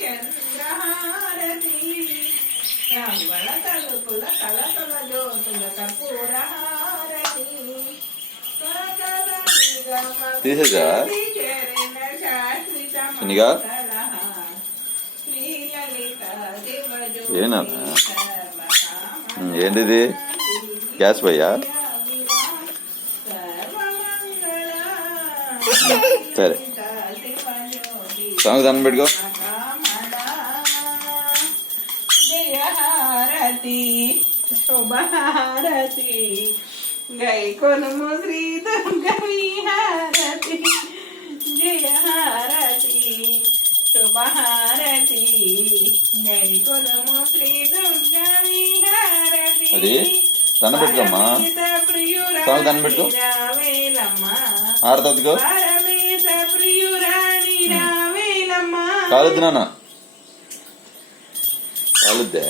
చంద్రహారతి రావణ తలుపుల కలకల జ్యోతుల కర్పూరహారతి తీసేసా శనిగా ఏనా ఏంటిది గ్యాస్ పోయా సరే సాంగ్ దాన్ని పెట్టుకో జయహారతి శుభహారతి గై కొనుము శ్రీ దుర్గవిహారతి జయహారతి శుభహారతి గై కొనుము శ్రీ దుర్గవిహారతి అది దాన్ని పెట్టుకోమ్మా సాంగ్ దాన్ని పెట్టుకో ఆడతాదిగో కాలుద్దు నాన్న కాలుద్దే